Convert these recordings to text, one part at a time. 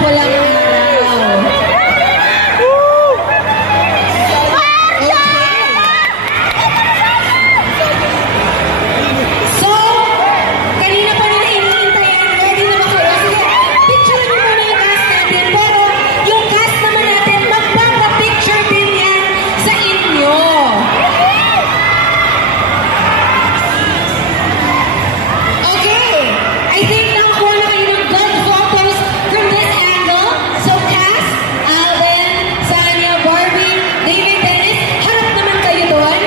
pulang araw. So, kanina pa rin hinihintay yan. Ready na ba kayo? Sige, picture nyo muna yung cast natin. Pero yung cast naman natin, magpapapicture din yan sa inyo. Okay, I think nakakuha na kayo ng good photos from this angle. So cast, Alden, Sanya, Barbie, David, Dennis, harap naman kayo doon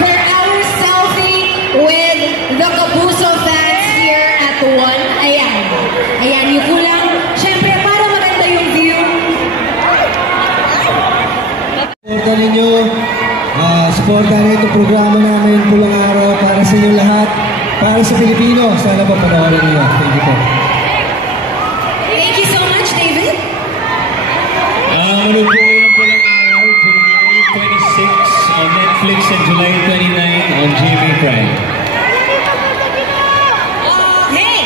for our selfie with the Kapuso fans here at 1. Ayan. Ayan, yung kulang. Siyempre, para maganda yung view. Suporta ninyo, suporta na itong programa namin Pulang Araw para sa inyo lahat, para sa Pilipino. Sana pa panawalan nila. Thank you po. Thank you so much, David. Manood po kayo ng Pulang Araw, July 26 on Netflix and July 29 on GMA Prime. Hey!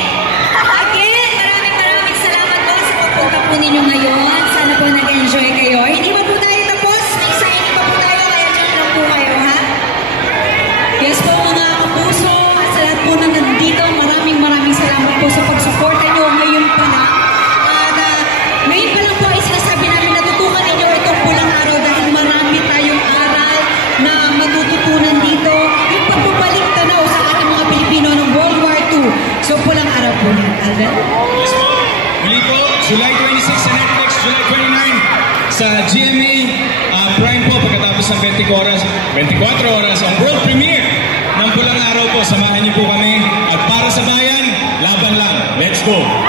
Again, maraming salamat po sa pagpunta po ninyo ngayon. Sana po nag-enjoy kayo. Hindi pa po tayo tapos. May signing pa po tayo. Kaya dyan lang po kayo, ha? Yes po, mga kapuso. Sa lahat po na nandito, maraming salamat po sa pagsuporta nyo ngayon pa na. At ngayon pa lang po ay sinasabi namin natutukan ninyo itong Pulang Araw dahil marami tayong aral na matututunan dito. Yung pagbabalik tanaw sa ating mga Pilipino ng World War II. So, Pulang Araw po yan. Alden? Yes po. Muli po, July 26 sa Netflix, July 29 sa GMA Prime po pagkatapos ng 24 oras ang world premiere ng Pulang Araw po. Samahan niyo po kami at para sa bayan, laban lang. Let's go!